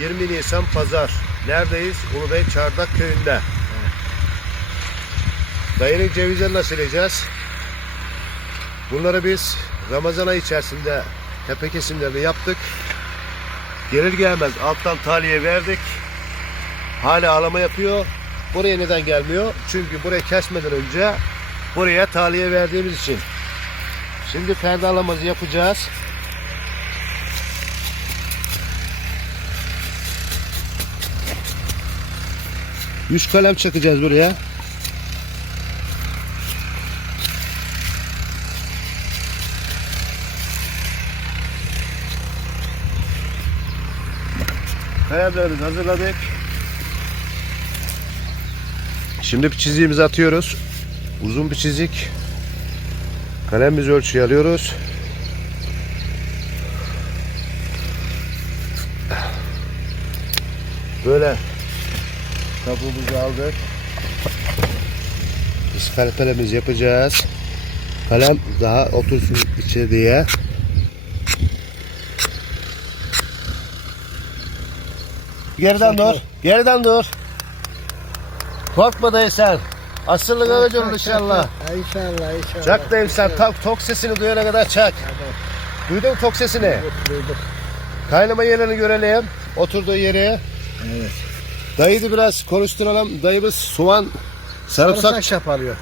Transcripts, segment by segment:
20 Nisan Pazar. Neredeyiz? Ulubey Çardak Köyü'nde. Dayının cevizlerini aşılayacağız. Bunları biz Ramazan ayı içerisinde tepe kesimlerini yaptık. Gelir gelmez alttan taliye verdik. Hala ağlama yapıyor. Buraya neden gelmiyor? Çünkü buraya kesmeden önce buraya taliye verdiğimiz için. Şimdi perdalamamızı yapacağız. Yüz kalem çakacağız buraya. Kayalarımızı hazırladık. Şimdi bir çiziğimizi atıyoruz. Uzun bir çizik. Kalemimizi ölçüye alıyoruz. Böyle kabuğumuzu aldık. Biz kalpelemizi yapacağız. Kalem daha otursun içe diye. Geriden dur. Geriden dur. Korkma dayı sen. Asırlık ağacı olur inşallah. İnşallah inşallah. Çak dayım sen tok, tok sesini duyana kadar çak. Duydun mu tok sesini? Duyduk. Kaynama yerini görelim. Oturduğu yere. Evet. Dayıyı da biraz konuşturalım. Dayımız soğan, sarımsak Sarımsak şapalıyor.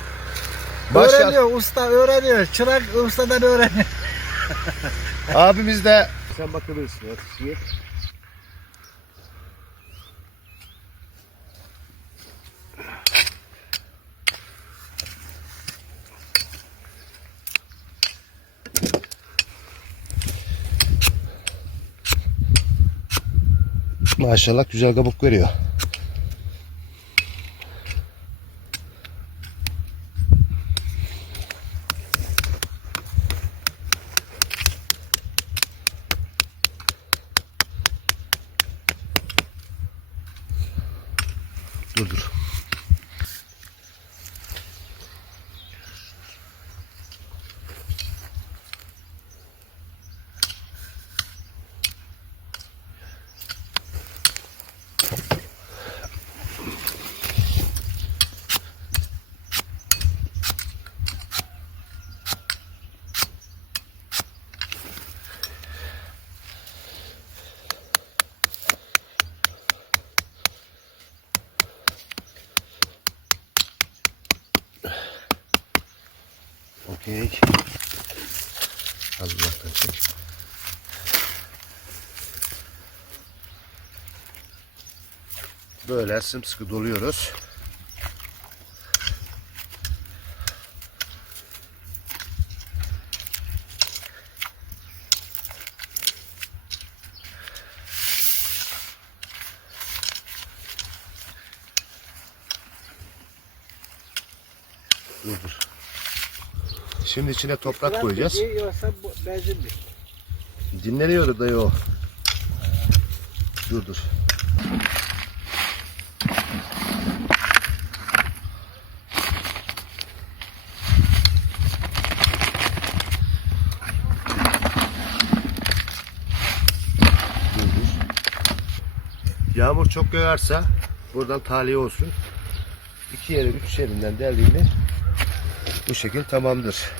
Baş öğreniyor usta öğreniyor. Çırak ustadan öğreniyor. Abimiz de sen bakabilirsin. evet. Maşallah güzel kabuk veriyor. Dur dur. Az uzaktan çek. Böyle sımsıkı doluyoruz. Dur dur. Şimdi içine toprak koyacağız. Benzinli. Dinleniyor dayı o. Dur dur. Dur dur. Yağmur çok yağarsa buradan tahliye olsun. İki yere üç yerinden deldiğinde bu şekil tamamdır.